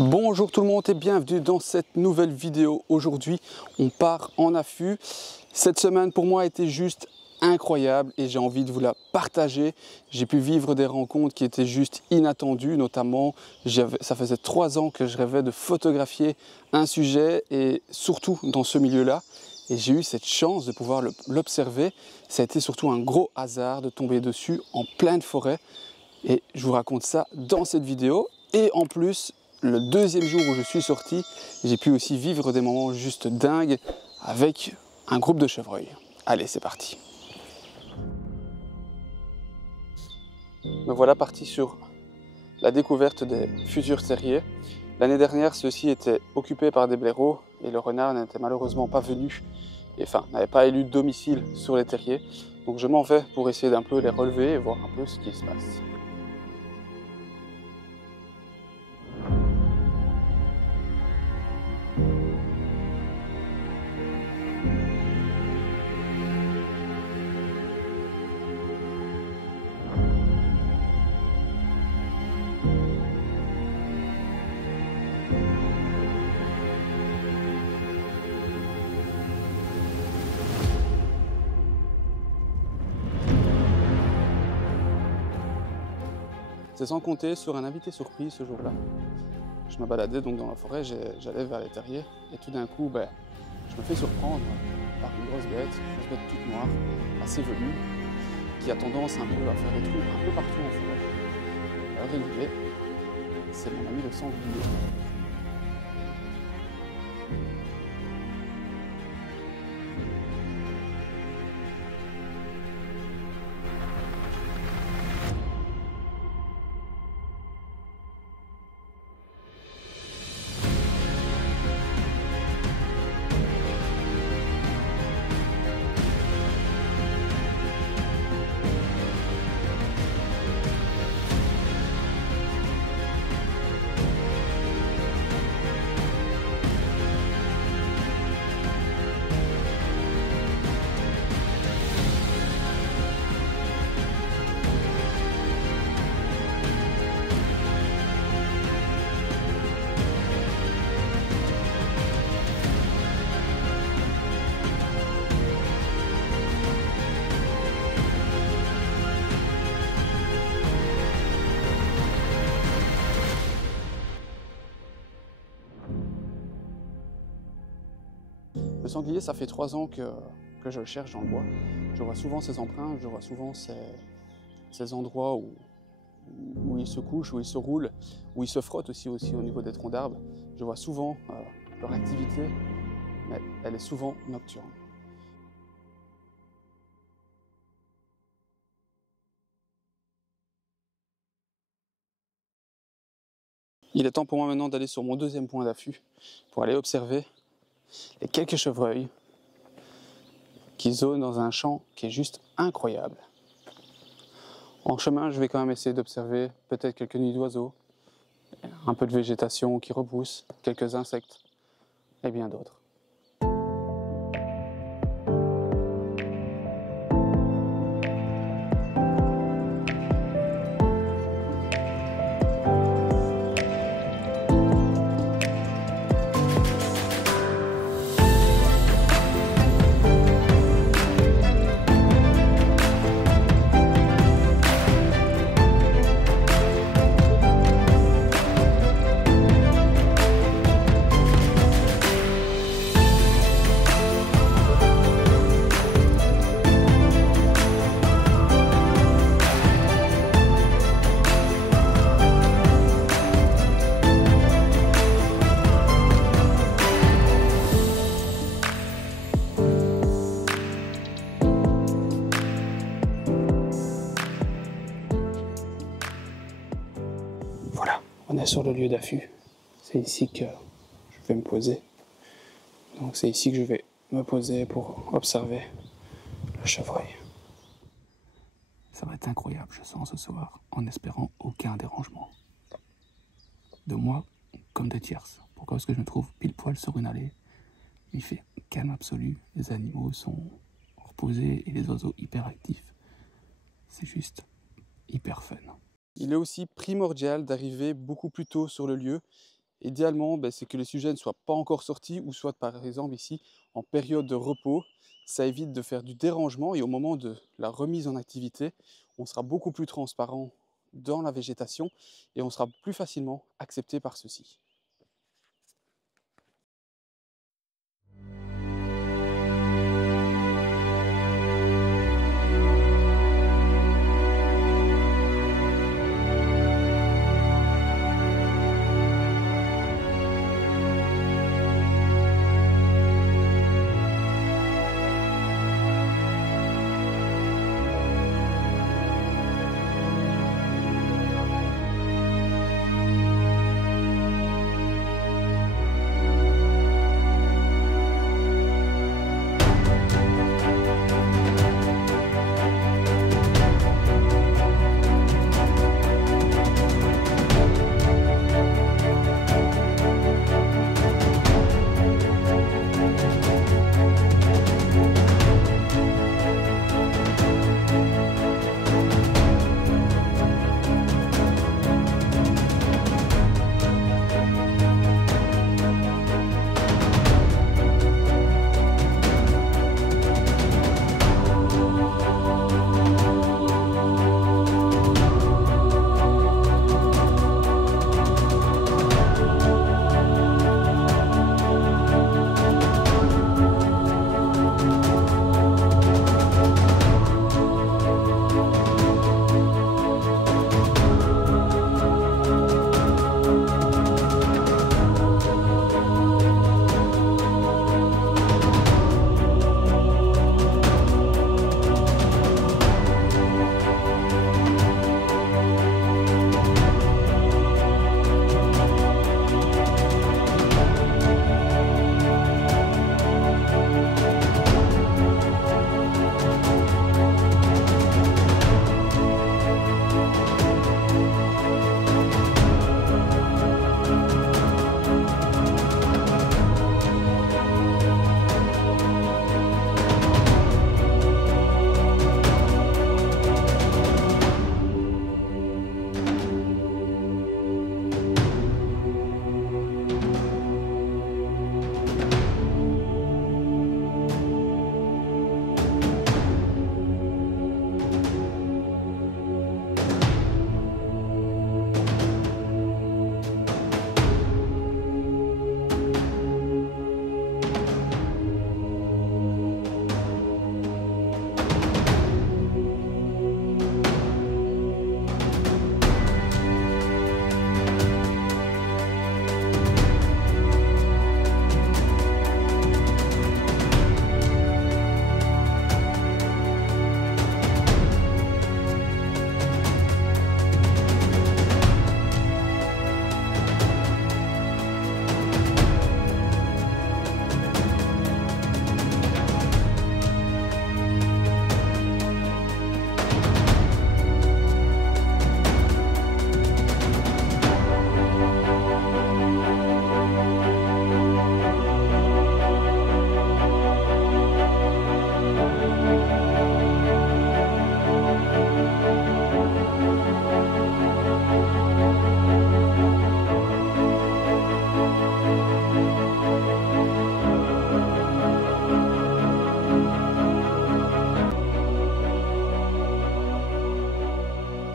Bonjour tout le monde et bienvenue dans cette nouvelle vidéo. Aujourd'hui, on part en affût. Cette semaine pour moi a été juste incroyable et j'ai envie de vous la partager. J'ai pu vivre des rencontres qui étaient juste inattendues, notamment ça faisait 3 ans que je rêvais de photographier un sujet et surtout dans ce milieu-là. Et j'ai eu cette chance de pouvoir l'observer. Ça a été surtout un gros hasard de tomber dessus en pleine forêt. Et je vous raconte ça dans cette vidéo. Et en plus, le deuxième jour où je suis sorti, j'ai pu aussi vivre des moments juste dingues avec un groupe de chevreuils. Allez, c'est parti. Me voilà parti sur la découverte des futurs terriers. L'année dernière, ceux-ci étaient occupés par des blaireaux et le renard n'était malheureusement pas venu, n'avait pas élu de domicile sur les terriers. Donc je m'en vais pour essayer d'un peu les relever et voir un peu ce qui se passe. C'est sans compter sur un invité surprise ce jour-là. Je me baladais donc dans la forêt, j'allais vers les terriers et tout d'un coup, je me fais surprendre par une grosse bête toute noire, assez velue, qui a tendance un peu à faire des trous un peu partout en forêt. L'heure est levée, c'est mon ami le sanglier. Le sanglier, ça fait 3 ans que je le cherche dans le bois. Je vois souvent ses empreintes, je vois souvent ces endroits où il se couche, où il se roule, où il se frotte aussi au niveau des troncs d'arbres. Je vois souvent leur activité, mais elle est souvent nocturne. Il est temps pour moi maintenant d'aller sur mon deuxième point d'affût pour aller observer les quelques chevreuils qui zonent dans un champ qui est juste incroyable. En chemin, je vais quand même essayer d'observer peut-être quelques nids d'oiseaux, un peu de végétation qui repousse, quelques insectes et bien d'autres. Voilà, on est sur le lieu d'affût. C'est ici que je vais me poser. Donc c'est ici que je vais me poser pour observer le chevreuil. Ça va être incroyable, je sens ce soir, en espérant aucun dérangement. De moi comme de tierces. Pourquoi? Parce que je me trouve pile poil sur une allée. Il fait calme absolu, les animaux sont reposés et les oiseaux hyper actifs. C'est juste hyper fun. Il est aussi primordial d'arriver beaucoup plus tôt sur le lieu Idéalement, c'est que les sujets ne soient pas encore sortis ou soit par exemple ici en période de repos. Ça évite de faire du dérangement et au moment de la remise en activité, on sera beaucoup plus transparent dans la végétation et on sera plus facilement accepté par ceux-ci.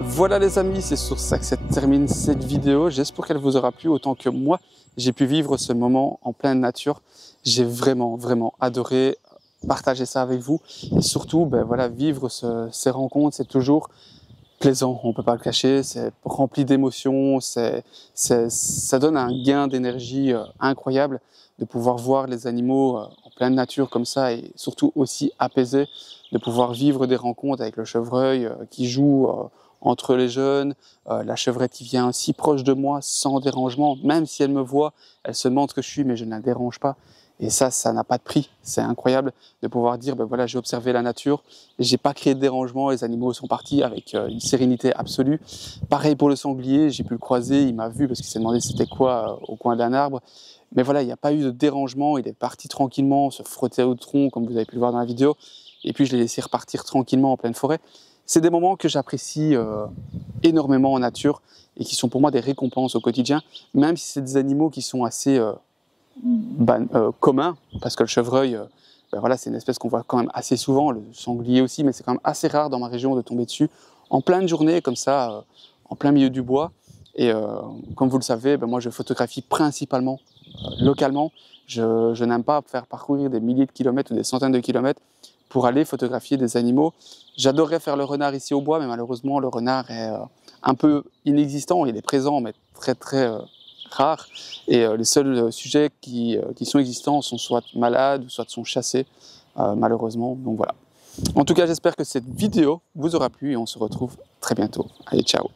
Voilà les amis, c'est sur ça que se termine cette vidéo. J'espère qu'elle vous aura plu autant que moi. J'ai pu vivre ce moment en pleine nature. J'ai vraiment adoré partager ça avec vous. Et surtout, voilà, vivre ces rencontres, c'est toujours plaisant, on ne peut pas le cacher. C'est rempli d'émotions, ça donne un gain d'énergie incroyable de pouvoir voir les animaux en pleine nature comme ça et surtout aussi apaisés, de pouvoir vivre des rencontres avec le chevreuil qui joue entre les jeunes, la chevrette qui vient si proche de moi sans dérangement, même si elle me voit, elle se demande que je suis mais je ne la dérange pas. Et ça n'a pas de prix. C'est incroyable de pouvoir dire, voilà, j'ai observé la nature, j'ai pas créé de dérangement, les animaux sont partis avec une sérénité absolue. Pareil pour le sanglier, j'ai pu le croiser, il m'a vu parce qu'il s'est demandé c'était quoi au coin d'un arbre. Mais voilà, il n'y a pas eu de dérangement, il est parti tranquillement, se frotter au tronc comme vous avez pu le voir dans la vidéo. Et puis je l'ai laissé repartir tranquillement en pleine forêt. C'est des moments que j'apprécie énormément en nature et qui sont pour moi des récompenses au quotidien, même si c'est des animaux qui sont assez communs, parce que le chevreuil, ben voilà, c'est une espèce qu'on voit quand même assez souvent, le sanglier aussi, mais c'est quand même assez rare dans ma région de tomber dessus en pleine journée, comme ça, en plein milieu du bois. Et comme vous le savez, ben moi je photographie principalement localement. Je n'aime pas faire parcourir des milliers de kilomètres ou des centaines de kilomètres pour aller photographier des animaux. J'adorerais faire le renard ici au bois, mais malheureusement le renard est un peu inexistant. Il est présent, mais très rare. Et les seuls sujets qui sont existants sont soit malades, ou soit sont chassés, malheureusement. Donc voilà. En tout cas, j'espère que cette vidéo vous aura plu et on se retrouve très bientôt. Allez, ciao!